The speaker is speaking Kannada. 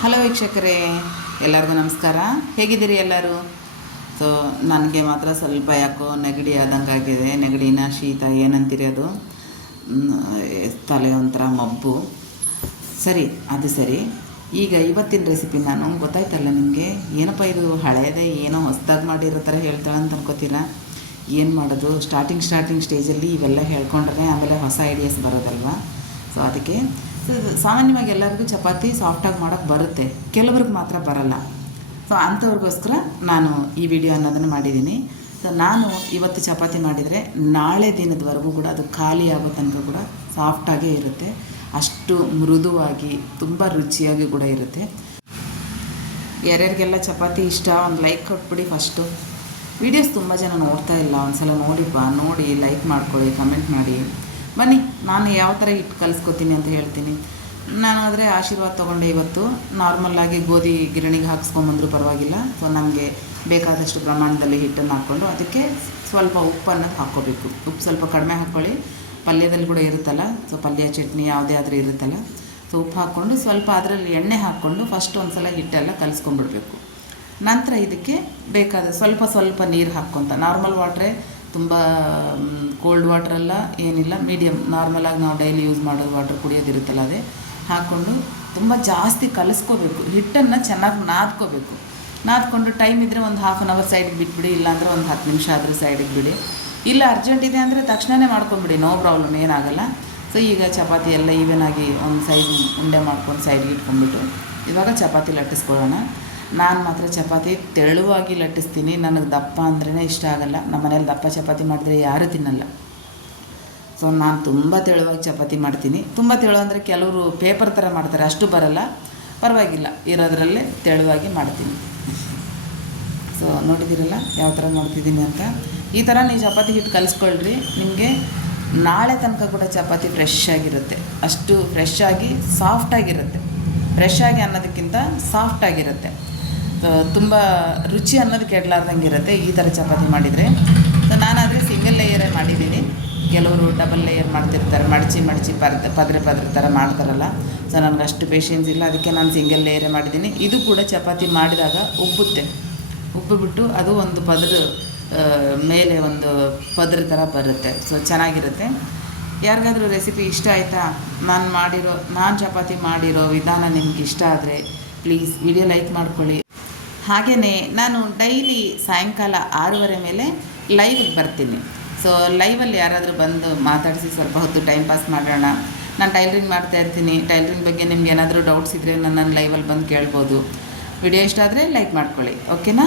ಹಲೋ ವೀಕ್ಷಕರೇ, ಎಲ್ಲರಿಗೂ ನಮಸ್ಕಾರ. ಹೇಗಿದ್ದೀರಿ ಎಲ್ಲರೂ? ಸೊ, ನನಗೆ ಮಾತ್ರ ಸ್ವಲ್ಪ ಯಾಕೋ ನೆಗಡಿ ಆದಂಗೆ ಆಗಿದೆ. ನೆಗಡಿನ ಶೀತ ಏನಂತೀರಿ ಅದು? ತಲೆ ಒಂಥರ ಮಬ್ಬು. ಸರಿ, ಅದು ಸರಿ. ಈಗ ಇವತ್ತಿನ ರೆಸಿಪಿ ನಾನು ಗೊತ್ತಾಯ್ತಲ್ಲ ನಿಮಗೆ? ಏನಪ್ಪ ಇದು? ಹಳೆಯದೇ ಏನೋ ಹೊಸ್ದಾಗಿ ಮಾಡಿರೋ ಥರ ಹೇಳ್ತಾಳೆ ಅಂತ ಅನ್ಕೋತೀರಾ ಏನು ಮಾಡೋದು? ಸ್ಟಾರ್ಟಿಂಗ್ ಸ್ಟಾರ್ಟಿಂಗ್ ಸ್ಟೇಜಲ್ಲಿ ಇವೆಲ್ಲ ಹೇಳ್ಕೊಂಡ್ರೆ ಆಮೇಲೆ ಹೊಸ ಐಡಿಯಾಸ್ ಬರೋದಲ್ವಾ? ಸೊ ಅದಕ್ಕೆ ಸೊ ಸಾಮಾನ್ಯವಾಗಿ ಎಲ್ಲರಿಗೂ ಚಪಾತಿ ಸಾಫ್ಟಾಗಿ ಮಾಡೋಕ್ಕೆ ಬರುತ್ತೆ. ಕೆಲವ್ರಿಗೆ ಮಾತ್ರ ಬರಲ್ಲ. ಸೊ ಅಂಥವ್ರಿಗೋಸ್ಕರ ನಾನು ಈ ವಿಡಿಯೋ ಅನ್ನೋದನ್ನು ಮಾಡಿದ್ದೀನಿ. ಸೊ ನಾನು ಇವತ್ತು ಚಪಾತಿ ಮಾಡಿದರೆ ನಾಳೆ ದಿನದವರೆಗೂ ಕೂಡ ಅದು ಖಾಲಿ ಆಗೋ ತನಕ ಕೂಡ ಸಾಫ್ಟಾಗೇ ಇರುತ್ತೆ. ಅಷ್ಟು ಮೃದುವಾಗಿ, ತುಂಬ ರುಚಿಯಾಗಿ ಕೂಡ ಇರುತ್ತೆ. ಯಾರ್ಯಾರಿಗೆಲ್ಲ ಚಪಾತಿ ಇಷ್ಟ, ಒಂದು ಲೈಕ್ ಕೊಟ್ಬಿಡಿ ಫಸ್ಟು ವಿಡಿಯೋಸ್ ತುಂಬ ಜನ ನೋಡ್ತಾ ಇಲ್ಲ. ಒಂದ್ಸಲ ನೋಡಿಪ್ಪ ನೋಡಿ ಲೈಕ್ ಮಾಡ್ಕೊಳ್ಳಿ ಕಮೆಂಟ್ ಮಾಡಿ. ಬನ್ನಿ, ನಾನು ಯಾವ ಥರ ಹಿಟ್ಟು ಕಲಿಸ್ಕೊತೀನಿ ಅಂತ ಹೇಳ್ತೀನಿ. ನಾನು ಆದರೆ ಆಶೀರ್ವಾದ ತೊಗೊಂಡೆ ಇವತ್ತು. ನಾರ್ಮಲ್ಲಾಗಿ ಗೋಧಿ ಗಿರಣಿಗೆ ಹಾಕ್ಸ್ಕೊಂಬಂದರೂ ಪರವಾಗಿಲ್ಲ. ಸೊ ನಮಗೆ ಬೇಕಾದಷ್ಟು ಪ್ರಮಾಣದಲ್ಲಿ ಹಿಟ್ಟನ್ನು ಹಾಕ್ಕೊಂಡು ಅದಕ್ಕೆ ಸ್ವಲ್ಪ ಉಪ್ಪನ್ನು ಹಾಕ್ಕೋಬೇಕು. ಉಪ್ಪು ಸ್ವಲ್ಪ ಕಡಿಮೆ ಹಾಕ್ಕೊಳ್ಳಿ ಪಲ್ಯದಲ್ಲಿ ಕೂಡ ಇರುತ್ತಲ್ಲ ಸೊ ಪಲ್ಯ, ಚಟ್ನಿ ಯಾವುದೇ ಆದರೂ ಇರುತ್ತಲ್ಲ. ಸೊ ಉಪ್ಪು ಹಾಕ್ಕೊಂಡು ಸ್ವಲ್ಪ ಅದರಲ್ಲಿ ಎಣ್ಣೆ ಹಾಕ್ಕೊಂಡು ಫಸ್ಟ್ ಒಂದು ಸಲ ಹಿಟ್ಟೆಲ್ಲ ಕಲಿಸ್ಕೊಂಡ್ಬಿಡ್ಬೇಕು. ನಂತರ ಇದಕ್ಕೆ ಬೇಕಾದ ಸ್ವಲ್ಪ ಸ್ವಲ್ಪ ನೀರು ಹಾಕ್ಕೊತ ನಾರ್ಮಲ್ ವಾಟ್ರೇ ತುಂಬ ಕೋಲ್ಡ್ ವಾಟ್ರೆಲ್ಲ ಏನಿಲ್ಲ ಮೀಡಿಯಮ್ ನಾರ್ಮಲಾಗಿ ನಾವು ಡೈಲಿ ಯೂಸ್ ಮಾಡೋದು ವಾಟ್ರ್ ಕುಡಿಯೋದಿರುತ್ತಲ್ಲ ಅದೇ. ಹಾಕ್ಕೊಂಡು ತುಂಬ ಜಾಸ್ತಿ ಕಲಿಸ್ಕೋಬೇಕು. ಹಿಟ್ಟನ್ನು ಚೆನ್ನಾಗಿ ನಾದ್ಕೋಬೇಕು. ನಾದ್ಕೊಂಡು ಟೈಮ್ ಇದ್ದರೆ ಒಂದು ಹಾಫ್ ಆನ್ ಅವರ್ ಸೈಡಿಗೆ ಬಿಟ್ಬಿಡಿ, ಇಲ್ಲಾಂದ್ರೆ ಒಂದು ಹತ್ತು ನಿಮಿಷ ಆದರೆ ಸೈಡಿಗೆ ಬಿಡಿ. ಇಲ್ಲ ಅರ್ಜೆಂಟ್ ಇದೆ ಅಂದರೆ ತಕ್ಷಣವೇ ಮಾಡ್ಕೊಂಬಿಡಿ ನೋ ಪ್ರಾಬ್ಲಮ್ ಏನಾಗಲ್ಲ. ಸೊ ಈಗ ಚಪಾತಿ ಎಲ್ಲ ಈವನಾಗಿ ಒಂದು ಸೈಜ್ ಉಂಡೆ ಮಾಡ್ಕೊಂಡು ಸೈಡ್ಗೆ ಇಟ್ಕೊಂಡ್ಬಿಟ್ಟು, ಇವಾಗ ಚಪಾತಿ ಲಟ್ಟಿಸ್ಕೊಳ್ಳೋಣ. ನಾನು ಮಾತ್ರ ಚಪಾತಿ ತೆಳುವಾಗಿ ಲಟ್ಟಿಸ್ತೀನಿ. ನನಗೆ ದಪ್ಪ ಅಂದ್ರೇ ಇಷ್ಟ ಆಗಲ್ಲ. ನಮ್ಮ ಮನೇಲಿ ದಪ್ಪ ಚಪಾತಿ ಮಾಡಿದ್ರೆ ಯಾರೂ ತಿನ್ನಲ್ಲ. ಸೊ ನಾನು ತುಂಬ ತೆಳುವಾಗಿ ಚಪಾತಿ ಮಾಡ್ತೀನಿ. ತುಂಬ ತೆಳು ಅಂದರೆ ಕೆಲವರು ಪೇಪರ್ ಥರ ಮಾಡ್ತಾರೆ. ಅಷ್ಟು ಬರಲ್ಲ. ಪರವಾಗಿಲ್ಲ. ಇರೋದ್ರಲ್ಲೇ ತೆಳುವಾಗಿ ಮಾಡ್ತೀನಿ. ಸೊ ನೋಡಿದ್ದೀರಲ್ಲ ಯಾವ ಥರ ಮಾಡ್ತಿದ್ದೀನಿ ಅಂತ. ಈ ಥರ ನೀವು ಚಪಾತಿ ಹಿಟ್ಟು ಕಲಿಸ್ಕೊಳ್ರಿ. ನಿಮಗೆ ನಾಳೆ ತನಕ ಕೂಡ ಚಪಾತಿ ಫ್ರೆಶ್ ಆಗಿರುತ್ತೆ. ಅಷ್ಟು ಫ್ರೆಶ್ ಆಗಿ ಸಾಫ್ಟಾಗಿರುತ್ತೆ ಫ್ರೆಶ್ ಆಗಿ ಅನ್ನೋದಕ್ಕಿಂತ ಸಾಫ್ಟಾಗಿರುತ್ತೆ ತುಂಬ ರುಚಿ ಅನ್ನೋದು ಕೆಡಲಾರ್ದಂಗೆ ಇರುತ್ತೆ ಈ ಥರ ಚಪಾತಿ ಮಾಡಿದರೆ. ಸೊ ನಾನಾದರೆ ಸಿಂಗಲ್ ಲೇಯರೇ ಮಾಡಿದ್ದೀನಿ. ಕೆಲವರು ಡಬಲ್ ಲೇಯರ್ ಮಾಡ್ತಿರ್ತಾರೆ, ಮಡಚಿ ಮಡಚಿ ಪರ್ದ, ಪದ್ರೆ ಪದ್ರೆ ಥರ ಮಾಡ್ತಾರಲ್ಲ. ಸೊ ನನಗೆ ಅಷ್ಟು ಪೇಷನ್ಸ್ ಇಲ್ಲ, ಅದಕ್ಕೆ ನಾನು ಸಿಂಗಲ್ ಲೇಯರೇ ಮಾಡಿದ್ದೀನಿ. ಇದು ಕೂಡ ಚಪಾತಿ ಮಾಡಿದಾಗ ಉಬ್ಬುತ್ತೆ. ಉಬ್ಬಿಬಿಟ್ಟು ಅದು ಒಂದು ಪದರ ಮೇಲೆ ಒಂದು ಪದರ ಥರ ಬರುತ್ತೆ. ಸೊ ಚೆನ್ನಾಗಿರುತ್ತೆ. ಯಾರಿಗಾದರೂ ರೆಸಿಪಿ ಇಷ್ಟ ಆಯಿತಾ? ನಾನು ಮಾಡಿರೋ, ನಾನು ಚಪಾತಿ ಮಾಡಿರೋ ವಿಧಾನ ನಿಮ್ಗೆ ಇಷ್ಟ ಆದರೆ ಪ್ಲೀಸ್ ವಿಡಿಯೋ ಲೈಕ್ ಮಾಡ್ಕೊಳ್ಳಿ. ಹಾಗೆಯೇ ನಾನು ಡೈಲಿ ಸಾಯಂಕಾಲ ಆರೂವರೆ ಮೇಲೆ ಲೈವ್ಗೆ ಬರ್ತೀನಿ. ಸೊ ಲೈವಲ್ಲಿ ಯಾರಾದರೂ ಬಂದು ಮಾತಾಡಿಸಿ ಸ್ವಲ್ಪ ಹೊತ್ತು ಟೈಮ್ ಪಾಸ್ ಮಾಡೋಣ. ನಾನು ಟೈಲರಿಂಗ್ ಮಾಡ್ತಾ ಇರ್ತೀನಿ. ಟೈಲರಿಂಗ್ ಬಗ್ಗೆ ನಿಮ್ಗೆ ಏನಾದರೂ ಡೌಟ್ಸ್ ಇದ್ದರೆ ನಾನು ಲೈವಲ್ಲಿ ಬಂದು ಕೇಳ್ಬೋದು. ವಿಡಿಯೋ ಇಷ್ಟ ಆದರೆ ಲೈಕ್ ಮಾಡ್ಕೊಳ್ಳಿ. ಓಕೆನಾ